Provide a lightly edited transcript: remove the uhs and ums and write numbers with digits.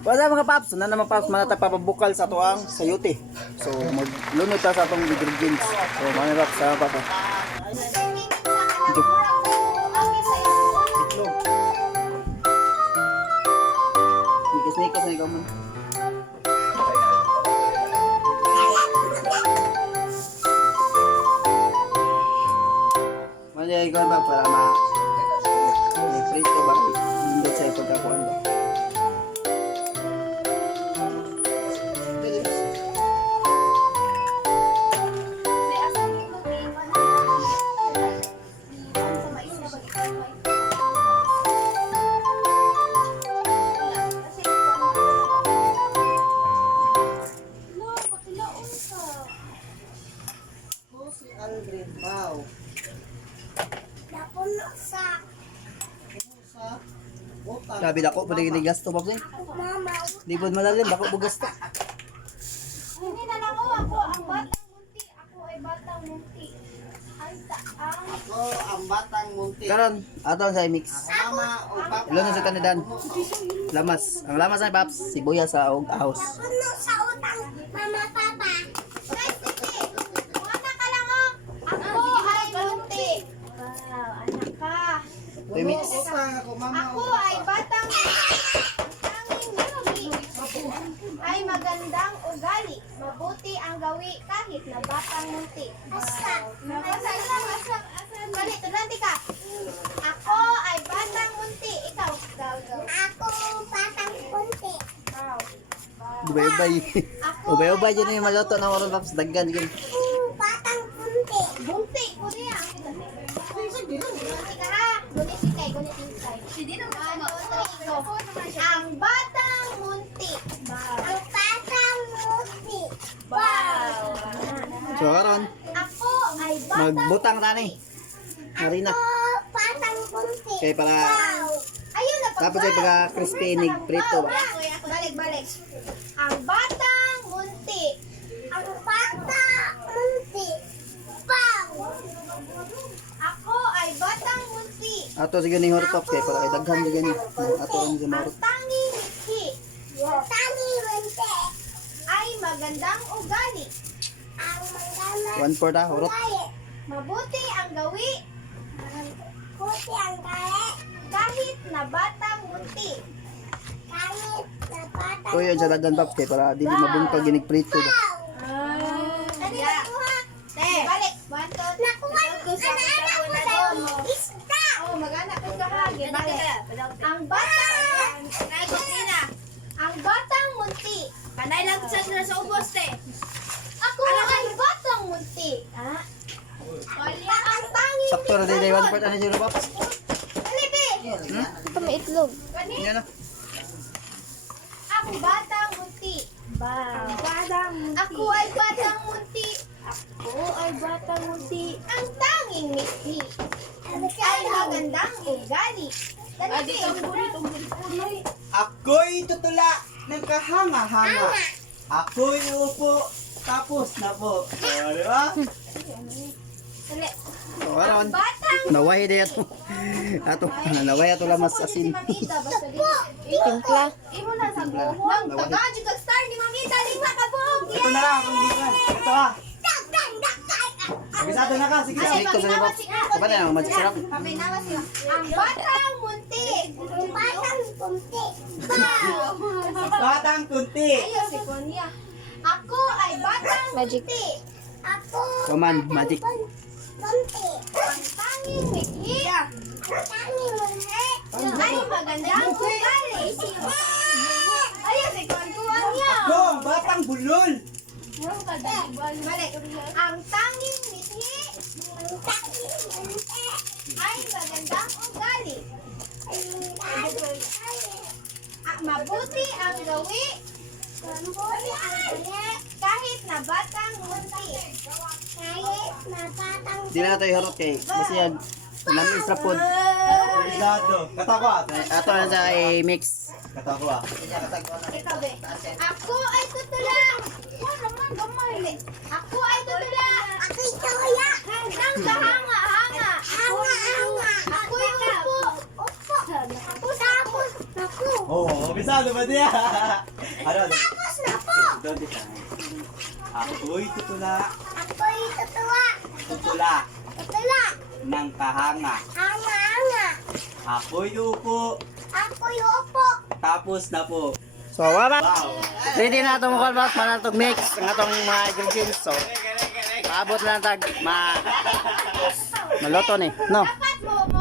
Wala mga paps, na naman paps, manatag papabukal sa tuang sayuti. So maglunod ta sa atong ingredients. So mga paps, sa paps. Ito. Itlog. Nikas na ikaw man. Mali ikaw ba para prito ba? Hindi sa pagkakuan ba? Wow. Grabe dako pa rin gasto pa rin. Di po malalim, dako po gasto. Hindi na lang ako ang batang munti. Ako ay batang munti. Ako ang batang munti. Karon, aton sa mix. Mama o papa. Ilo na sa kanidan. Lamas. Ang lamas ay paps, sibuyas sa ahos. Puno sa utang, mama, papa. Guys, sige. Muna ka lang oh. Ako ay munti. Wow, anak ka. Ito mix. Ako mama Ako ay batang tanging nilumi. Ay magandang ugali. Mabuti ang gawi kahit na batang munti. Asa? Asa lang, asa. Kali, tulanti ka. Ako ay batang munti. Ikaw, gaw. Ako batang munti. Wow. Ubay-ubay. Ubay-ubay yun yung maluto ng oron paps, daggan yun. Batang munti. Bunti, bunti yan. Bunti ka ha. Bunti si Kay, bunti si Kay. Ano, trigo. Ang batang munti. Ang batang munti. Wow. So karon, Ako ay batang magbutang tani. Harina. batang munti. Kaya para Ayun na tapos ay pagka crispy nig prito ba. Balik, balik. Ang batang munti. Ang batang munti. Bang! Ako ay batang munti. Ato sige ni hortop kay para ay daghan gyud ni. Ato ang sa Ang marot. tanging mithi. Ang tanging munti. Ay magandang ugali. Ang magandang 1/4 ta horot. mabuti ang gawi. Mabuti ang gawi. Kahit na batang munti. Kahit na batang Tuyo sa daghan paps kay para dili mabungkag ginig prito ba. Ano nakuha? Balik. Nakuha. Ano-ano po tayo? Isda. Oh, mag-anak ko kahagi. Balik. Ang batang... Ang batang munti. Kanay lang sa ubos, te. Ako ay batang munti. Ah? Ang tanging... Sakto na din 1/4 ano jud paps. Alibi! Ito may itlog. Yan na. Ang batang munti. Ang batang Ako ay batang munti. Ako ay batang munti. Ang tanging mithi. Ay magandang ugali. Dali. Ako'y tutula ng kahanga-hanga. Ako'y upo tapos na po. O, di ba? Dali. So karon, Batang naway di ato. Ato, naway ato lamas asin. Timpla. Imo na sa buhon. Tagadi kag star ni Mamita lima ka buhon. Ito na lang akong gikan. Ito ah. Kabisado na ka. Sige. Sige ko sa paps. Kapan na magic sarap. Paminawas sila. Ang batang munti. Ang batang munti. Batang kunti. Ayo si Konya. Ako ay batang Magic. munti. Ako Kaman, magic. munti. Ang tanging mithi. Ang tanging munti. Ay magandang ugali. Ayo si Konya. Ako ang batang bulol. Balik. Ang tanging mithi. Ang tanging mithi. Ay magandang ugali. Mabuti ang gawi. Kahit na batang munti. Kahit na batang Di na tayo harot kay kasi yan. Namin sa food. Kabisado. Katakwa. Ato na sa mix. Katakwa. Ikaw, be. Ako ay tutula. Oh, naman, gamay. Ako ay tutula. Ako ay tutula. Hanggang sa hanga-hanga. Hanga-hanga. Ako ay upo. Upo. Ako tapos. Ako. Oo, kabisado. Sabi ba niya? Ano? Tapos na po. Doon din siya. Ako'y tutula. Ako'y tutuwa. Tutula. Tutula. Ng kahanga. Hanga-hanga. Ako'y upo. Ako'y upo. Tapos na po. So, wala. Wow. Ready na itong kalbas, manatog mix ang atong mga ingredients. So, maabot na tag, maluto ni. No? Dapat mo